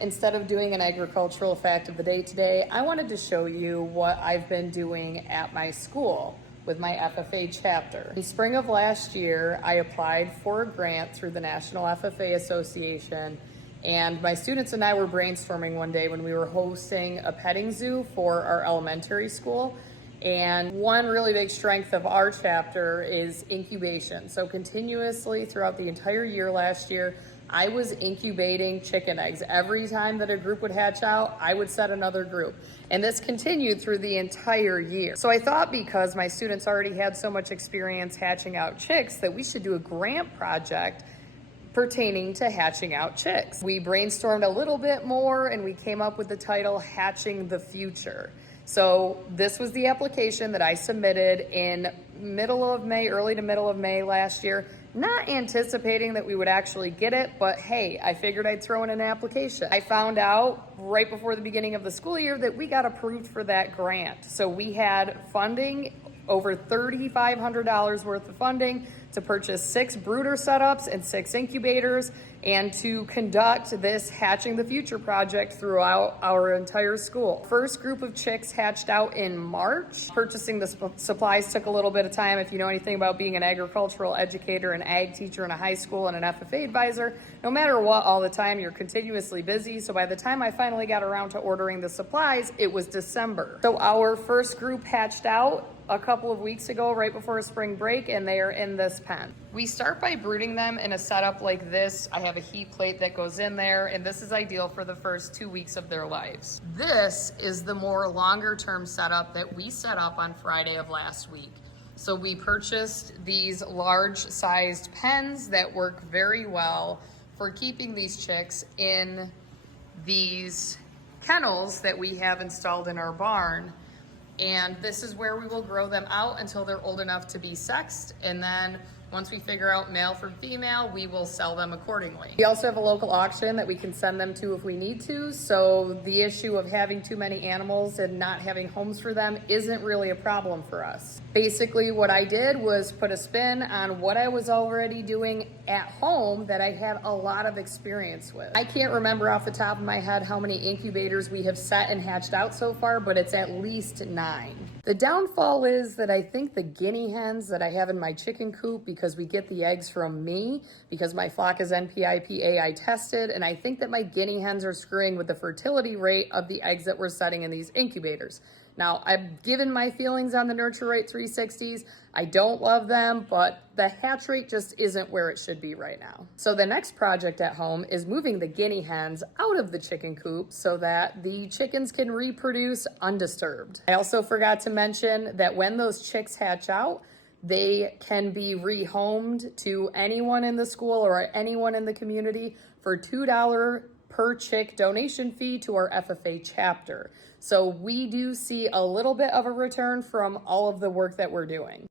Instead of doing an agricultural fact of the day today, I wanted to show you what I've been doing at my school with my FFA chapter. In spring of last year, I applied for a grant through the National FFA Association, and my students and I were brainstorming one day when we were hosting a petting zoo for our elementary school. And one really big strength of our chapter is incubation. So continuously throughout the entire year last year, I was incubating chicken eggs. Every time that a group would hatch out, I would set another group. And this continued through the entire year. So I thought, because my students already had so much experience hatching out chicks, that we should do a grant project pertaining to hatching out chicks. We brainstormed a little bit more and we came up with the title Hatching the Future. So this was the application that I submitted in middle of May, early to middle of May last year, not anticipating that we would actually get it, but hey, I figured I'd throw in an application. I found out right before the beginning of the school year that we got approved for that grant. So we had funding, over $3,500 worth of funding, to purchase 6 brooder setups and 6 incubators, and to conduct this Hatching the Future project throughout our entire school. First group of chicks hatched out in March. Purchasing the supplies took a little bit of time. If you know anything about being an agricultural educator, an ag teacher in a high school, and an FFA advisor, no matter what, all the time, you're continuously busy. So by the time I finally got around to ordering the supplies, it was December. So our first group hatched out a couple of weeks ago, right before spring break, and they are in this pen. We start by brooding them in a setup like this. I have a heat plate that goes in there, and this is ideal for the first 2 weeks of their lives. This is the more longer term setup that we set up on Friday of last week. So we purchased these large sized pens that work very well for keeping these chicks in these kennels that we have installed in our barn. And this is where we will grow them out until they're old enough to be sexed. And then once we figure out male from female, we will sell them accordingly. We also have a local auction that we can send them to if we need to. So the issue of having too many animals and not having homes for them isn't really a problem for us. Basically, what I did was put a spin on what I was already doing at home that I had a lot of experience with. I can't remember off the top of my head how many incubators we have set and hatched out so far, but it's at least 9. The downfall is that I think the guinea hens that I have in my chicken coop, because we get the eggs from me, because my flock is NPIP AI tested, and I think that my guinea hens are screwing with the fertility rate of the eggs that we're setting in these incubators. Now, I've given my feelings on the Nurture Rate 360s. I don't love them, but the hatch rate just isn't where it should be right now. So the next project at home is moving the guinea hens out of the chicken coop so that the chickens can reproduce undisturbed. I also forgot to mention that when those chicks hatch out, they can be rehomed to anyone in the school or anyone in the community for $2 per chick donation fee to our FFA chapter. So we do see a little bit of a return from all of the work that we're doing.